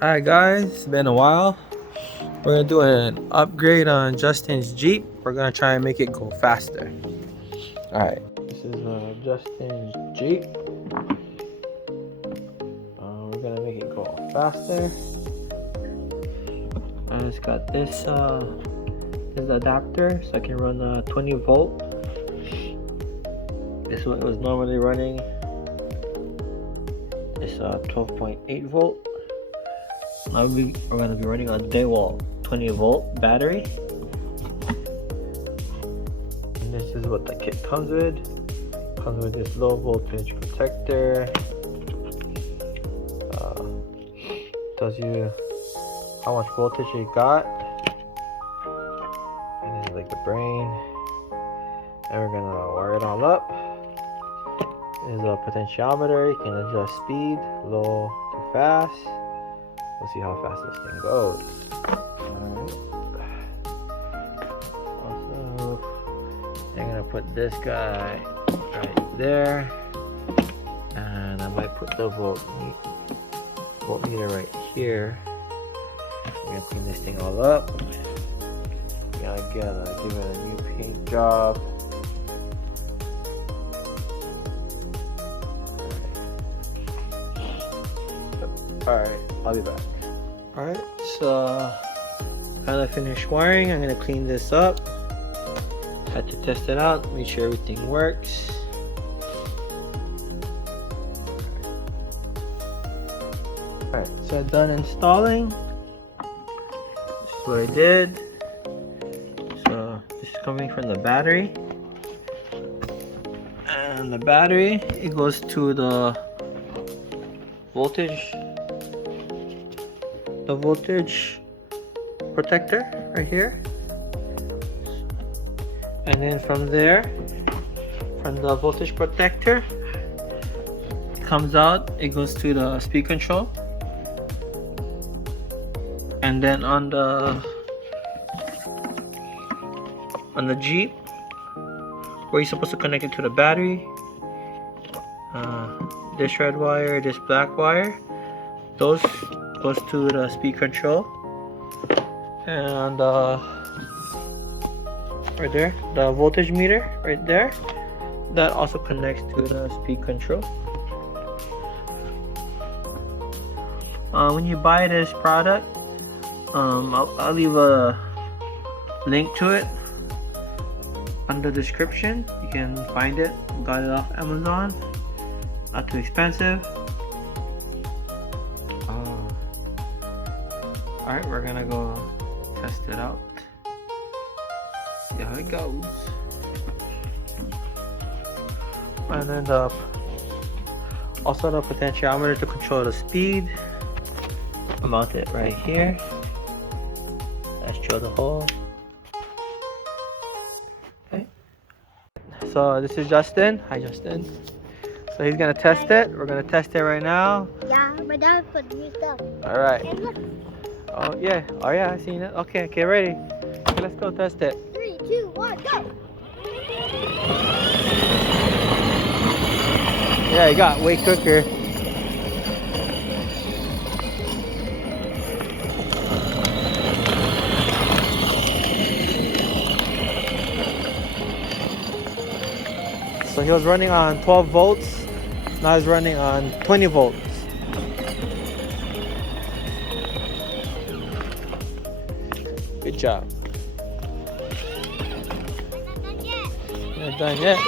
Hi guys, it's been a while. We're gonna do an upgrade on Justin's Jeep. We're gonna try and make it go faster. Alright, this is Justin's Jeep. We're gonna make it go faster. It's got this adapter so I can run a 20 volt. This one was normally running. It's 12.8 volt. Now we're going to be running a DeWalt 20 volt battery. And this is what the kit comes with. Comes with this low voltage protector. Tells you how much voltage you got. And this is like the brain. And we're gonna wire it all up. This is a potentiometer. You can adjust speed, low to fast. We'll see how fast this thing goes. Alright. Also, I'm gonna put this guy right there. And I might put the voltmeter right here. I'm gonna clean this thing all up. Gotta give it a new paint job. Alright, I'll be back. Alright, so kind of finished wiring. I'm gonna clean this up. Had to test it out, make sure everything works. Alright, so done installing. This is what I did. So this is coming from the battery. And the battery, it goes to the voltage protector right here, and then from there, from the voltage protector, it comes out, it goes to the speed control, and then on the Jeep, where you're supposed to connect it to the battery, this red wire, this black wire, those goes to the speed control, and right there, the voltage meter right there, that also connects to the speed control. When you buy this product, I'll leave a link to it under the description. You can find it. Got it off Amazon. Not too expensive. Alright, we're gonna go test it out. See how it goes. And then also the potentiometer to control the speed. I mount it right here. Let's drill the hole. Okay. So this is Justin. Hi Justin. So he's gonna test it. We're gonna test it right now. Yeah, my dad put new stuff. Alright. And look. Oh yeah, I seen it. Okay, get ready. Okay, let's go test it. 3, 2, 1, go! Yeah, it got way quicker. So he was running on 12 volts. Now he's running on 20 volts. Good job. I'm not done yet. Not done yet.